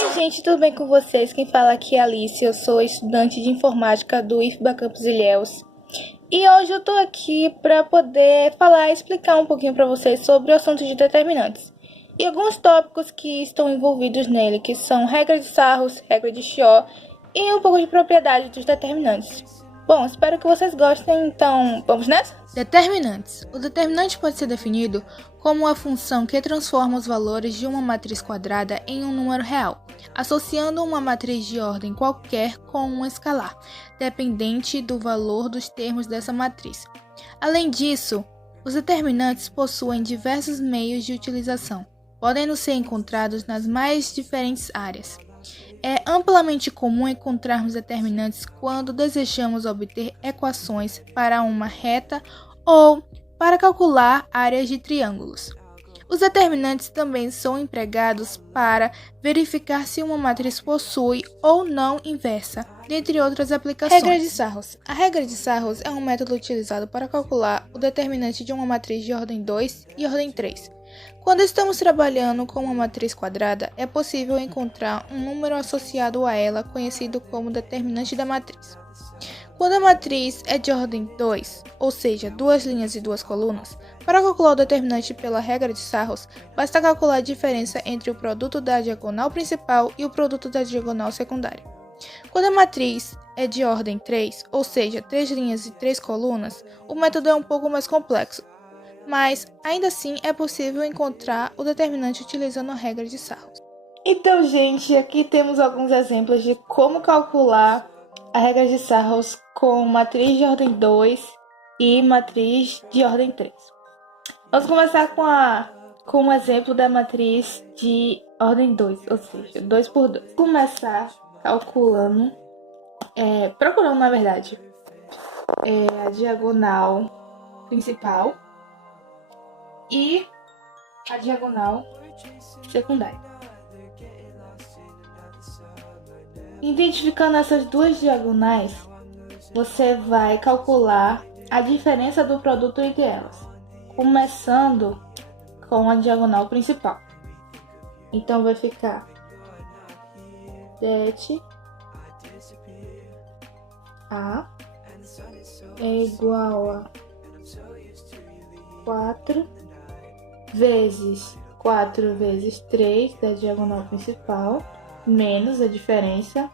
Oi, gente, tudo bem com vocês? Quem fala aqui é Alice, eu sou estudante de informática do IFBA Campus Ilhéus. E hoje eu tô aqui para poder falar e explicar um pouquinho para vocês sobre o assunto de determinantes. E alguns tópicos que estão envolvidos nele, que são regra de Sarros, regra de Shaw e um pouco de propriedade dos determinantes. Bom, espero que vocês gostem, então vamos nessa? Determinantes. O determinante pode ser definido como a função que transforma os valores de uma matriz quadrada em um número real, associando uma matriz de ordem qualquer com um escalar, dependente do valor dos termos dessa matriz. Além disso, os determinantes possuem diversos meios de utilização, podendo ser encontrados nas mais diferentes áreas. É amplamente comum encontrarmos determinantes quando desejamos obter equações para uma reta ou para calcular áreas de triângulos. Os determinantes também são empregados para verificar se uma matriz possui ou não inversa, dentre outras aplicações. Regra de Sarros. A regra de Sarros é um método utilizado para calcular o determinante de uma matriz de ordem 2 e ordem 3. Quando estamos trabalhando com uma matriz quadrada, é possível encontrar um número associado a ela, conhecido como determinante da matriz. Quando a matriz é de ordem 2, ou seja, 2 linhas e 2 colunas, para calcular o determinante pela regra de Sarros, basta calcular a diferença entre o produto da diagonal principal e o produto da diagonal secundária. Quando a matriz é de ordem 3, ou seja, 3 linhas e 3 colunas, o método é um pouco mais complexo, mas ainda assim é possível encontrar o determinante utilizando a regra de Sarros. Então, gente, aqui temos alguns exemplos de como calcular a regra de Sarros com matriz de ordem 2 e matriz de ordem 3. Vamos começar com um exemplo da matriz de ordem 2, ou seja, 2 por 2. Vou começar calculando, procurando na verdade, a diagonal principal e a diagonal secundária. Identificando essas duas diagonais, você vai calcular a diferença do produto entre elas, começando com a diagonal principal. Então vai ficar det A é igual a 4 vezes 4 vezes 3 da diagonal principal, menos a diferença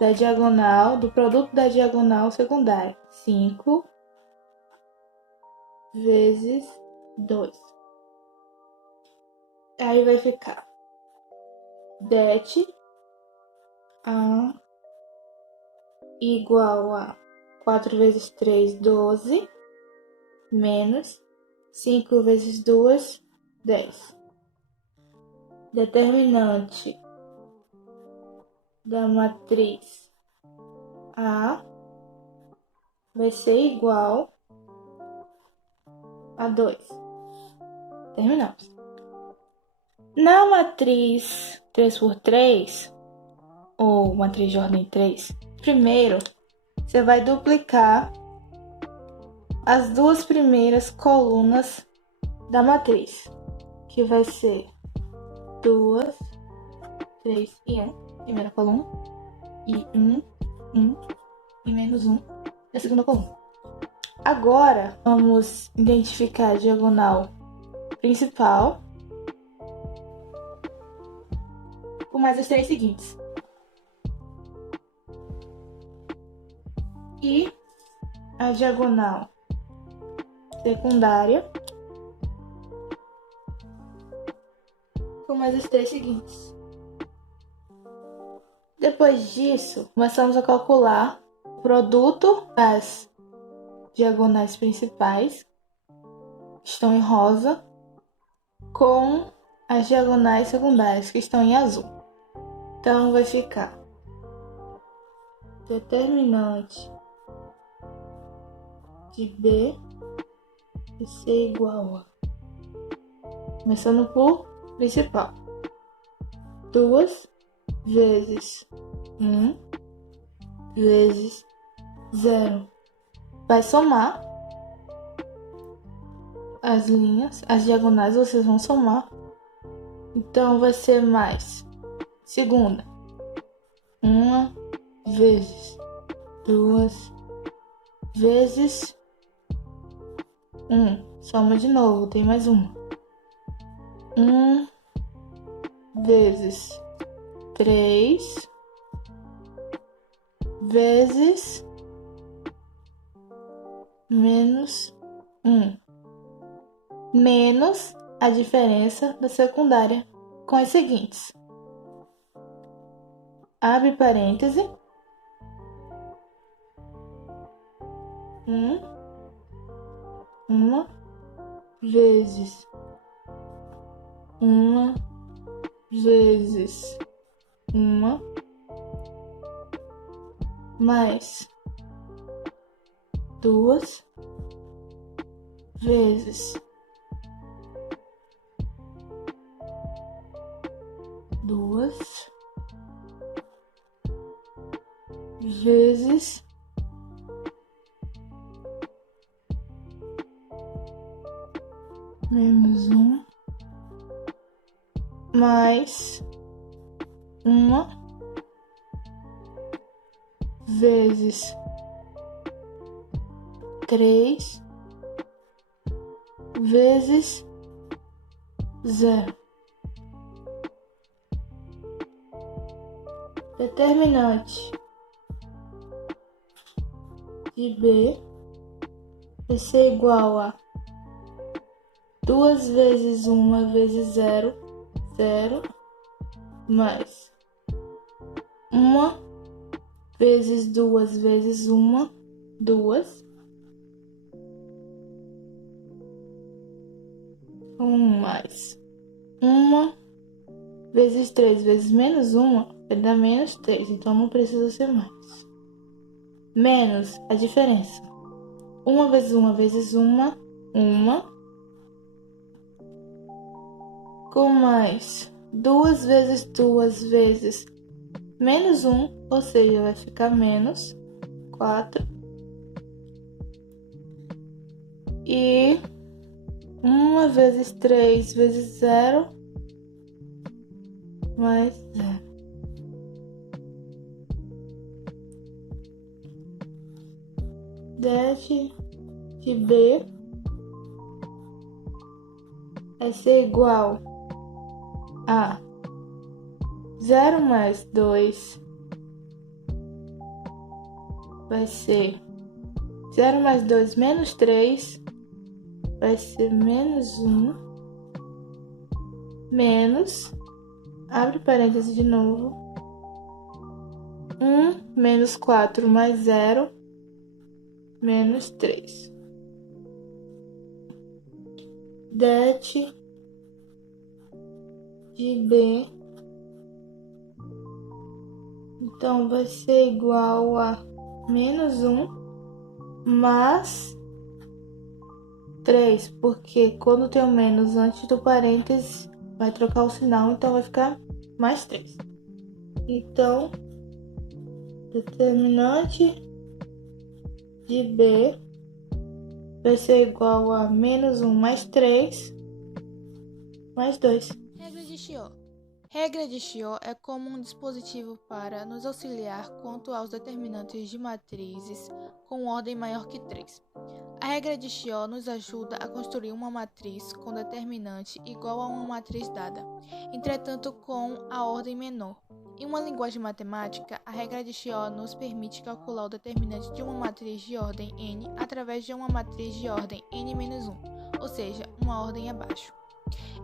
da diagonal, do produto da diagonal secundária, 5 vezes 2. Aí vai ficar det A igual a 4 vezes 3, 12, menos 5 vezes 2, 10. Determinante da matriz A vai ser igual a 2. Terminamos. Na matriz 3 por 3, ou matriz de ordem 3, primeiro você vai duplicar as duas primeiras colunas da matriz, que vai ser 2, 3 e 1, primeira coluna, e 1, 1 e menos 1, a segunda coluna. Agora, vamos identificar a diagonal principal com mais as três seguintes. E a diagonal secundária com mais as três seguintes. Depois disso, começamos a calcular o produto das diagonais principais, que estão em rosa, com as diagonais secundárias, que estão em azul. Então, vai ficar determinante de B vai ser igual a, começando por principal, 2 vezes 1 vezes 0. Vai somar as linhas, as diagonais vocês vão somar. Então vai ser mais segunda, 1 vezes 2 vezes 1. Soma de novo, tem mais uma. 1 vezes 3 vezes menos 1. Menos a diferença da secundária com as seguintes. Abre parêntese. 1 vezes 1 vezes 1 mais 2 vezes 2 vezes menos 1 mais 1 vezes 3 vezes 0. Determinante de B vai ser igual a 2 vezes 1 vezes 0, 0, mais 1 vezes 2 vezes 1, 2, 1 mais 1 vezes 3 vezes menos 1 vai dar menos 3, então não precisa ser mais. Menos a diferença. 1 vezes 1 vezes 1, 1, com mais 2 vezes 2 vezes menos 1, ou seja, vai ficar menos 4. E 1 vezes 3 vezes 0, mais 0. Det de B vai ser igual a 0 mais 2 vai ser 0 mais 2 menos 3 vai ser menos 1 menos, abre parênteses de novo, 1 menos 4 mais 0 menos 3. Det de B então vai ser igual a menos 1 mais 3, porque quando tem o menos antes do parênteses vai trocar o sinal, então vai ficar mais 3. Então, determinante de B vai ser igual a menos 1 mais 3 mais 2. Regra de Chiot. Regra de Chiot é como um dispositivo para nos auxiliar quanto aos determinantes de matrizes com ordem maior que 3. A regra de Chiot nos ajuda a construir uma matriz com determinante igual a uma matriz dada, entretanto com a ordem menor. Em uma linguagem matemática, a regra de Chiot nos permite calcular o determinante de uma matriz de ordem n através de uma matriz de ordem n-1, ou seja, uma ordem abaixo.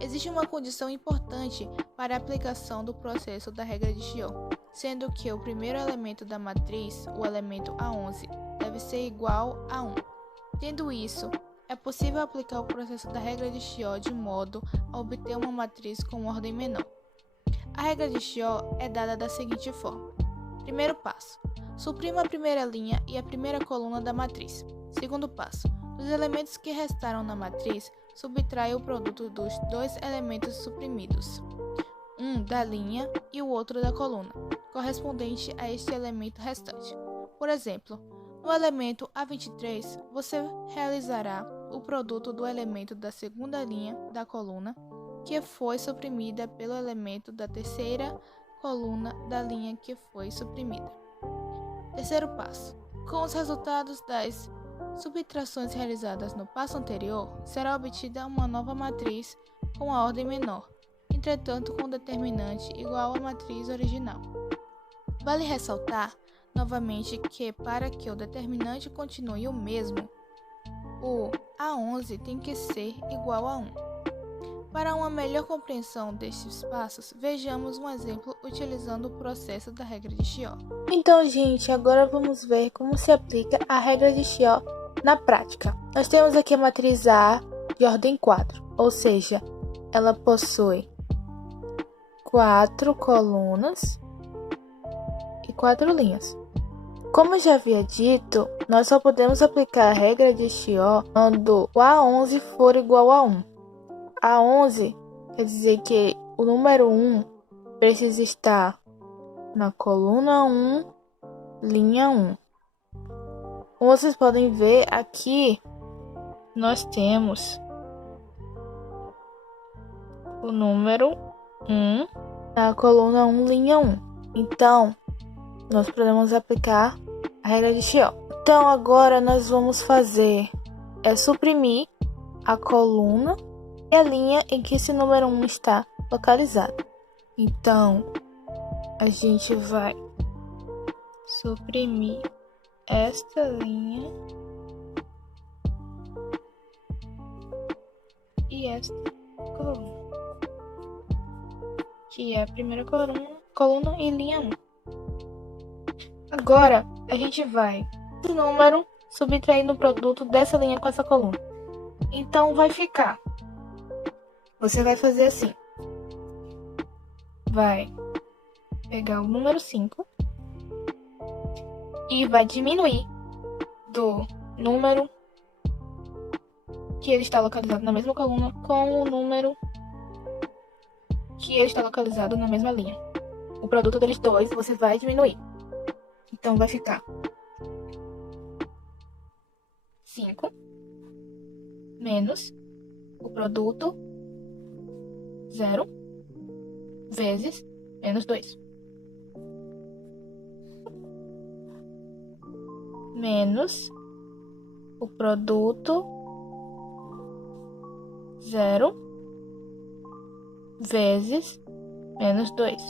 Existe uma condição importante para a aplicação do processo da regra de Chiot, sendo que o primeiro elemento da matriz, o elemento A11, deve ser igual a 1. Tendo isso, é possível aplicar o processo da regra de Chiot de modo a obter uma matriz com ordem menor. A regra de Chiot é dada da seguinte forma. Primeiro passo. Suprima a primeira linha e a primeira coluna da matriz. Segundo passo. Dos elementos que restaram na matriz, subtrai o produto dos dois elementos suprimidos, um da linha e o outro da coluna, correspondente a este elemento restante. Por exemplo, No elemento A23, você realizará o produto do elemento da segunda linha da coluna, que foi suprimida pelo elemento da terceira coluna da linha que foi suprimida. Terceiro passo. Com os resultados das subtrações realizadas no passo anterior, será obtida uma nova matriz com a ordem menor, entretanto com determinante igual à matriz original. Vale ressaltar novamente que, para que o determinante continue o mesmo, o A11 tem que ser igual a 1. Para uma melhor compreensão destes passos, vejamos um exemplo utilizando o processo da regra de Chió. Então, gente, agora vamos ver como se aplica a regra de Chió na prática. Nós temos aqui a matriz A de ordem 4, ou seja, ela possui 4 colunas e 4 linhas. Como eu já havia dito, nós só podemos aplicar a regra de Chió quando o A11 for igual a 1. A11 quer dizer que o número 1 precisa estar na coluna 1, linha 1. Como vocês podem ver aqui, nós temos o número 1 na coluna 1, linha 1. Então, nós podemos aplicar a regra de Chió. Então, agora nós vamos fazer suprimir a coluna e a linha em que esse número 1 está localizado. Então, a gente vai suprimir esta linha e esta coluna, que é a primeira coluna e linha 1. Agora, a gente vai esse número subtrair no produto dessa linha com essa coluna. Então, vai ficar. Você vai fazer assim. Vai pegar o número 5 e vai diminuir do número que ele está localizado na mesma coluna com o número que ele está localizado na mesma linha. O produto deles dois você vai diminuir. Então, vai ficar 5 menos o produto 0 vezes menos 2. Menos o produto 0 vezes menos 2.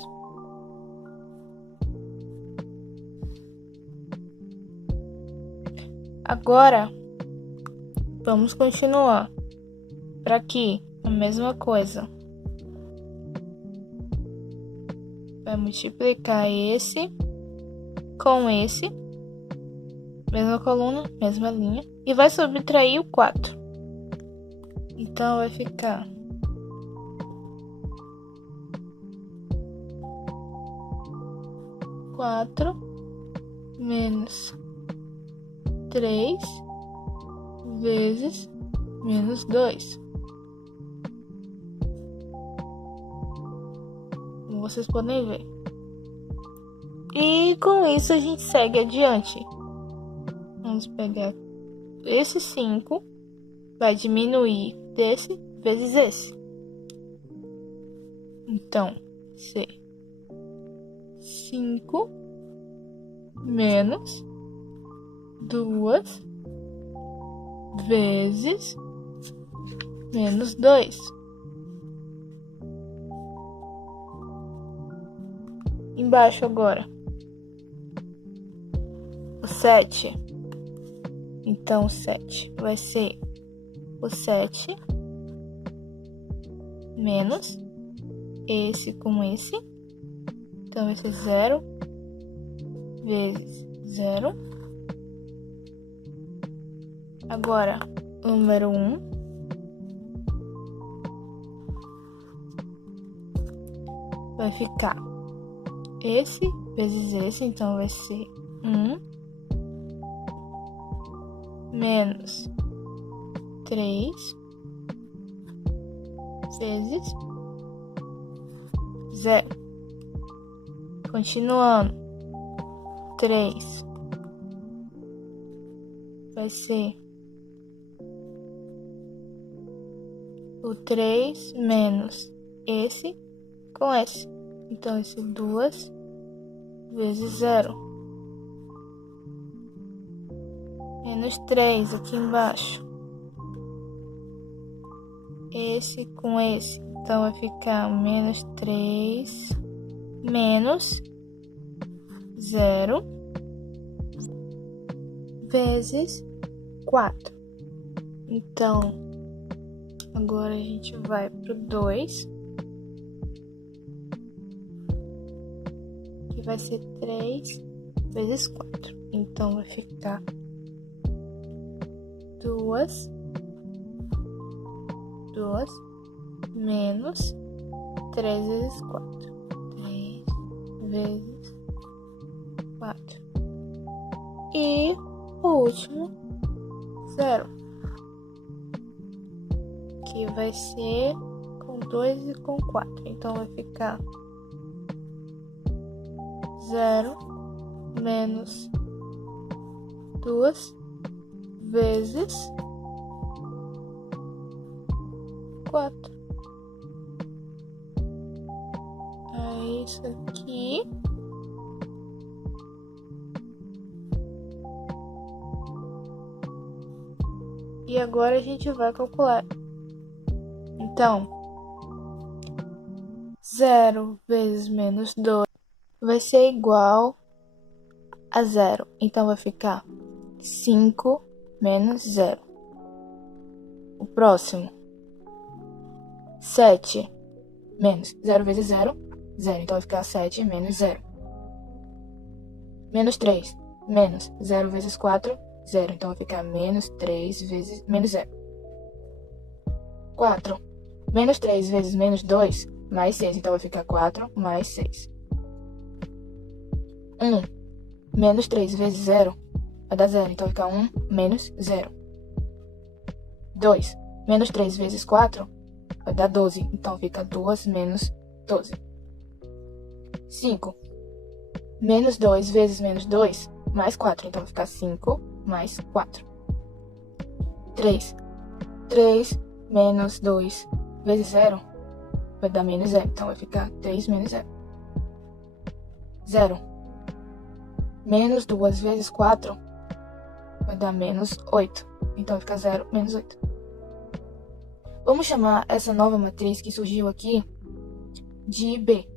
Agora, vamos continuar. Para aqui, a mesma coisa. Vai multiplicar esse com esse. Mesma coluna, mesma linha. E vai subtrair o 4. Então, vai ficar 4 menos 3 vezes menos 2. Como vocês podem ver. E com isso a gente segue adiante. Vamos pegar esse 5, vai diminuir desse vezes esse. Então, ser 5 menos 2 vezes menos 2. Embaixo agora, o 7. Então, o 7 vai ser o 7 menos esse com esse. Então, vai ser 0 vezes 0. Agora, o número 1 vai ficar esse vezes esse, então vai ser 1 menos 3 vezes 0. Continuando, 3 vai ser o 3 menos esse com esse. Então, esse 2 vezes 0. Menos 3 aqui embaixo. Esse com esse. Então, vai ficar menos 3 menos 0 vezes 4. Então, agora a gente vai pro 2, que vai ser 3 vezes 4. Então, vai ficar 2 menos 3 vezes 4. 3 vezes 4. E o último, 0. Que vai ser com 2 e com 4. Então, vai ficar 0 menos 2 vezes 4. É isso aqui. E agora a gente vai calcular. Então, 0 vezes menos 2 vai ser igual a 0. Então, vai ficar 5 menos 0. O próximo, 7 menos 0 vezes 0, 0. Então, vai ficar 7 menos 0. Menos 3 menos 0 vezes 4, 0. Então, vai ficar menos 3 vezes menos 0. 4 menos 3 vezes menos 2, mais 6. Então, vai ficar 4 mais 6. 1 menos 3 vezes 0 vai dar 0. Então, vai ficar 1 menos 0. 2 menos 3 vezes 4 vai dar 12. Então, fica 2 menos 12. 5 menos 2 vezes menos 2, mais 4. Então, vai ficar 5 mais 4. 3 menos 2 vezes 0 vai dar menos 0. Então, vai ficar 3 menos 0. 0 menos 2 vezes 4 vai dar menos 8. Então, vai ficar 0 menos 8. Vamos chamar essa nova matriz que surgiu aqui de B.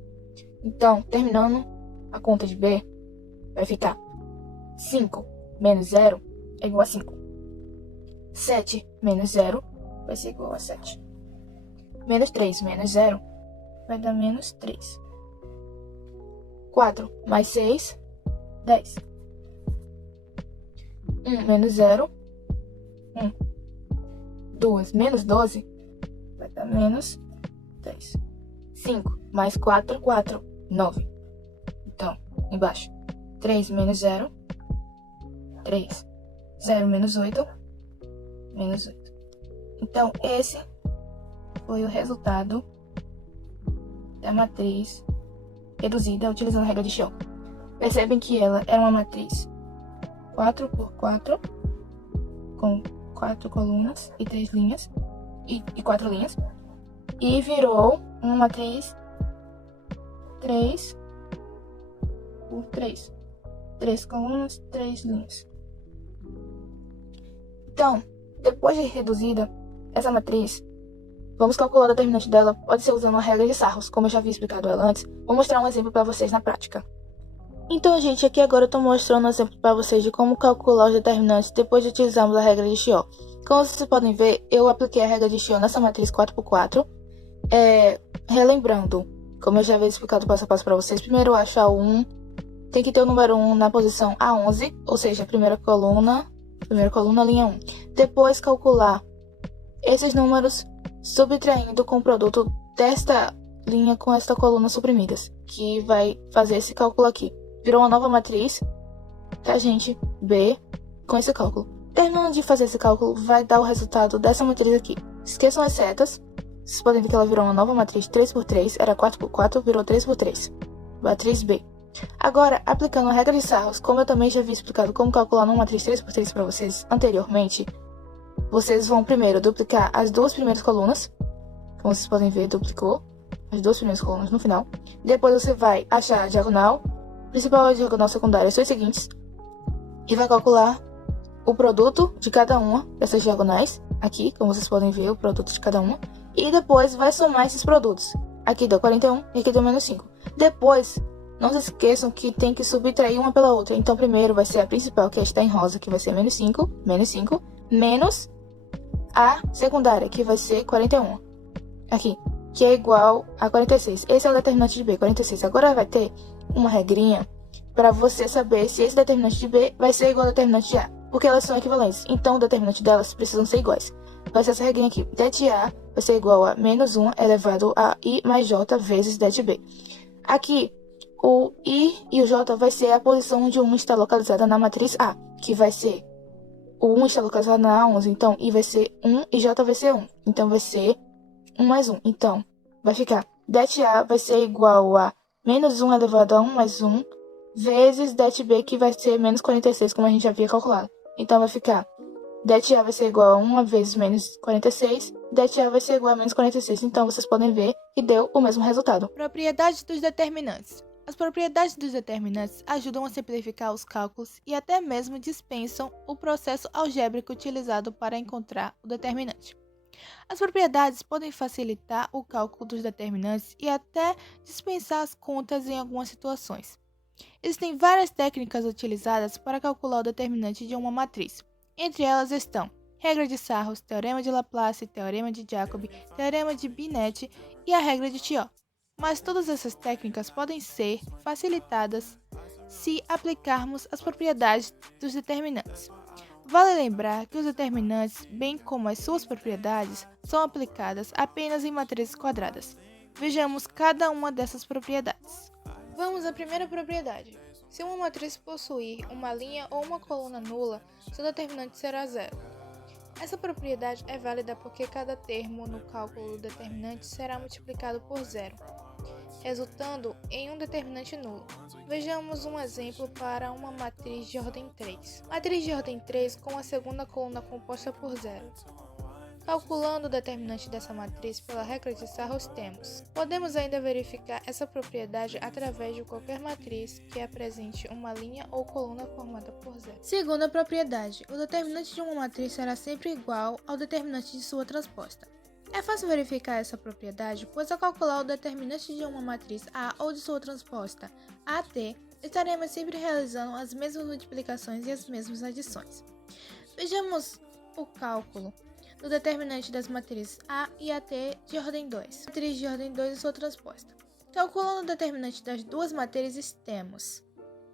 Então, terminando a conta de B, vai ficar 5 menos 0 é igual a 5. 7 menos 0 vai ser igual a 7. Menos 3 menos 0 vai dar menos 3. 4 mais 6, 10. 1 menos 0, 1. 2 menos 12 vai dar menos 10. 5 mais 4, 4, 9. Então, embaixo, 3 menos 0, 3. 0 menos 8, menos 8. Então, esse foi o resultado da matriz reduzida utilizando a regra de Shell. Percebem que ela era uma matriz 4 por 4, com 4 colunas e 3 linhas, e 4 linhas, e virou uma matriz 3 por 3. 3 colunas, 3 linhas. Então, depois de reduzida, essa matriz, vamos calcular o determinante dela, pode ser usando a regra de Sarros, como eu já havia explicado ela antes. Vou mostrar um exemplo para vocês na prática. Então, gente, aqui agora eu estou mostrando um exemplo para vocês de como calcular os determinantes depois de utilizarmos a regra de Shell. Como vocês podem ver, eu apliquei a regra de Shell nessa matriz 4x4. Relembrando, como eu já havia explicado passo a passo para vocês, primeiro eu acho a 1, tem que ter o número 1 na posição A11, ou seja, a primeira coluna, linha 1. Depois calcular esses números subtraindo com o produto desta linha com esta coluna suprimidas, que vai fazer esse cálculo aqui. Virou uma nova matriz que a gente vê com esse cálculo. Terminando de fazer esse cálculo, vai dar o resultado dessa matriz aqui. Esqueçam as setas. Vocês podem ver que ela virou uma nova matriz 3x3, era 4x4, virou 3x3. Matriz B. Agora, aplicando a regra de Sarros, como eu também já havia explicado como calcular uma matriz 3x3 para vocês anteriormente, vocês vão primeiro duplicar as duas primeiras colunas, como vocês podem ver, duplicou as duas primeiras colunas no final. Depois você vai achar a diagonal principal e a diagonal secundária, as duas seguintes, e vai calcular o produto de cada uma dessas diagonais, aqui, como vocês podem ver, o produto de cada uma, e depois vai somar esses produtos. Aqui deu 41 e aqui deu menos 5. Depois, não se esqueçam que tem que subtrair uma pela outra. Então, primeiro vai ser a principal, que está em rosa, que vai ser menos 5, menos a secundária, que vai ser 41. Aqui, que é igual a 46. Esse é o determinante de B, 46. Agora vai ter uma regrinha para você saber se esse determinante de B vai ser igual ao determinante de A, porque elas são equivalentes. Então, o determinante delas precisam ser iguais. Vai ser essa regrinha aqui. Det de A vai ser igual a menos 1 elevado a I mais J vezes det de B. Aqui, o I e o J vai ser a posição onde o 1 está localizada na matriz A, que vai ser o 1 está localizado na A11, então I vai ser 1 e J vai ser 1. Então, vai ser 1 mais 1. Então, vai ficar det A vai ser igual a menos 1 elevado a 1 mais 1 vezes det B, que vai ser menos 46, como a gente já havia calculado. Então, vai ficar det A vai ser igual a 1 vezes menos 46, det A vai ser igual a menos 46. Então, vocês podem ver que deu o mesmo resultado. Propriedades dos determinantes. As propriedades dos determinantes ajudam a simplificar os cálculos e até mesmo dispensam o processo algébrico utilizado para encontrar o determinante. As propriedades podem facilitar o cálculo dos determinantes e até dispensar as contas em algumas situações. Existem várias técnicas utilizadas para calcular o determinante de uma matriz. Entre elas estão regra de Sarros, teorema de Laplace, teorema de Jacobi, teorema de Binet e a regra de Thiot. Mas todas essas técnicas podem ser facilitadas se aplicarmos as propriedades dos determinantes. Vale lembrar que os determinantes, bem como as suas propriedades, são aplicadas apenas em matrizes quadradas. Vejamos cada uma dessas propriedades. Vamos à primeira propriedade. Se uma matriz possuir uma linha ou uma coluna nula, seu determinante será zero. Essa propriedade é válida porque cada termo no cálculo do determinante será multiplicado por zero, resultando em um determinante nulo. Vejamos um exemplo para uma matriz de ordem 3. Matriz de ordem 3 com a segunda coluna composta por zero. Calculando o determinante dessa matriz pela regra de Sarros temos. Podemos ainda verificar essa propriedade através de qualquer matriz que apresente uma linha ou coluna formada por zero. Segunda propriedade. O determinante de uma matriz será sempre igual ao determinante de sua transposta. É fácil verificar essa propriedade, pois ao calcular o determinante de uma matriz A ou de sua transposta AT, estaremos sempre realizando as mesmas multiplicações e as mesmas adições. Vejamos o cálculo do determinante das matrizes A e AT de ordem 2, matriz de ordem 2 e sua transposta. Calculando o determinante das duas matrizes, temos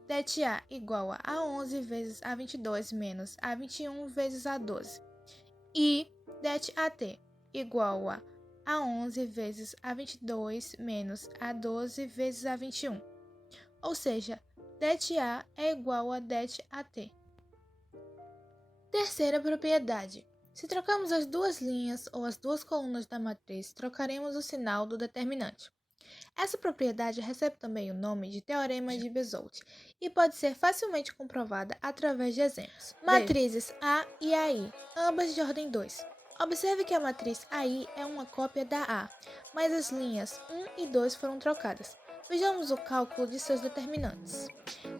det A igual a A11 vezes A22 menos A21 vezes A12 e det AT igual a A11 vezes A22 menos A12 vezes A21. Ou seja, det A é igual a det AT. Terceira propriedade. Se trocarmos as duas linhas ou as duas colunas da matriz, trocaremos o sinal do determinante. Essa propriedade recebe também o nome de teorema de Bezout e pode ser facilmente comprovada através de exemplos. Matrizes A e AI, ambas de ordem 2. Observe que a matriz AI é uma cópia da A, mas as linhas 1 e 2 foram trocadas. Vejamos o cálculo de seus determinantes.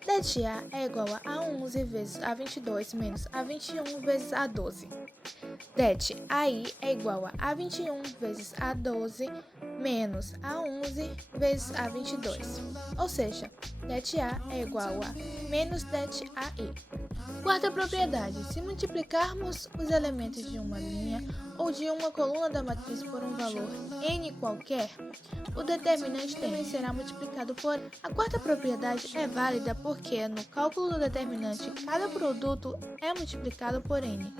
Det A é igual a A11 vezes A22 menos A21 vezes A12. Det AI é igual a A21 vezes A12 menos A11 vezes A22. Ou seja, det A é igual a menos det AI. Quarta propriedade. Se multiplicarmos os elementos de uma linha ou de uma coluna da matriz por um valor n qualquer, o determinante também será multiplicado por. A quarta propriedade é válida porque no cálculo do determinante cada produto é multiplicado por n,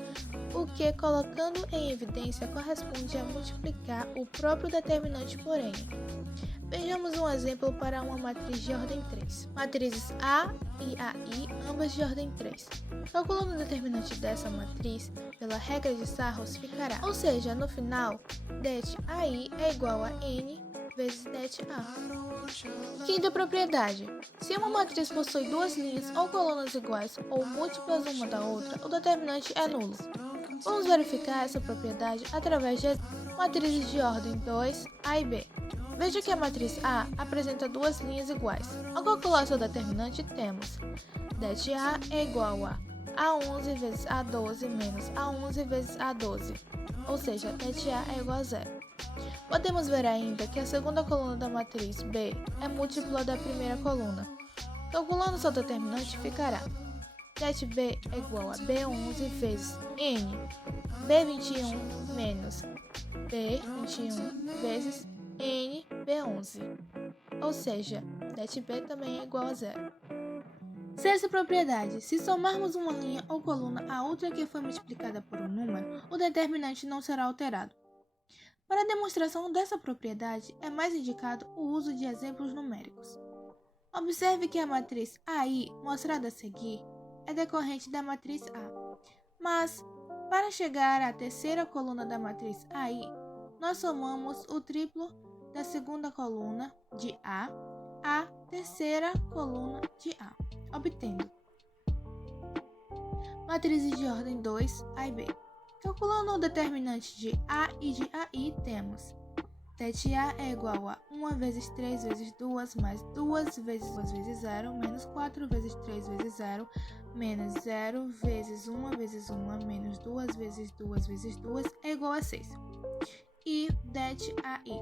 o que, colocando em evidência, corresponde a multiplicar o próprio determinante por n. Vejamos um exemplo para uma matriz de ordem 3. Matrizes A e AI, ambas de ordem 3. Calculando o determinante dessa matriz pela regra de Sarros ficará, ou seja, no final, det AI é igual a n vezes det A. Quinta propriedade. Se uma matriz possui duas linhas ou colunas iguais ou múltiplas uma da outra, o determinante é nulo. Vamos verificar essa propriedade através de matrizes de ordem 2, A e B. Veja que a matriz A apresenta duas linhas iguais. Ao calcular seu determinante, temos det A é igual a A11 vezes A12 menos A11 vezes A12, ou seja, det A é igual a zero. Podemos ver ainda que a segunda coluna da matriz B é múltipla da primeira coluna. Calculando seu determinante, ficará det B é igual a B11 vezes N, B21 menos B21 vezes N, B11, ou seja, det B também é igual a zero. Sexta propriedade. Se somarmos uma linha ou coluna a outra que foi multiplicada por um número, o determinante não será alterado. Para a demonstração dessa propriedade, é mais indicado o uso de exemplos numéricos. Observe que a matriz AI, mostrada a seguir, é decorrente da matriz A. Mas, para chegar à terceira coluna da matriz AI, nós somamos o triplo da segunda coluna de A à terceira coluna de A, obtendo matrizes de ordem 2, A e B. Calculando o determinante de A e de AI, temos det A é igual a 1 vezes 3 vezes 2 mais 2 vezes 2 vezes 0 menos 4 vezes 3 vezes 0 menos 0 vezes 1 vezes 1 menos 2 vezes 2 vezes 2 é igual a 6. E det AI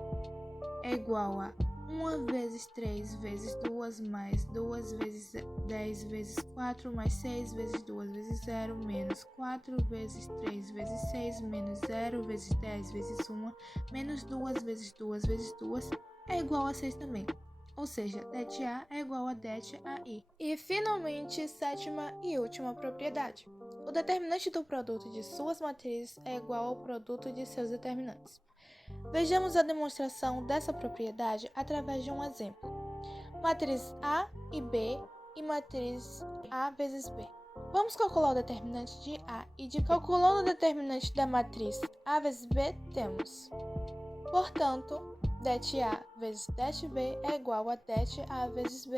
é igual a 1 vezes 3 vezes 2 mais 2 vezes 10 vezes 4 mais 6 vezes 2 vezes 0 menos 4 vezes 3 vezes 6 menos 0 vezes 10 vezes 1 menos 2 vezes 2 vezes 2 é igual a 6 também. Ou seja, det A é igual a det AI. E finalmente, sétima e última propriedade. O determinante do produto de suas matrizes é igual ao produto de seus determinantes. Vejamos a demonstração dessa propriedade através de um exemplo. Matriz A e B e matriz A vezes B. Vamos calcular o determinante de A calculando o determinante da matriz A vezes B, temos. Portanto, det A vezes det B é igual a det A vezes B.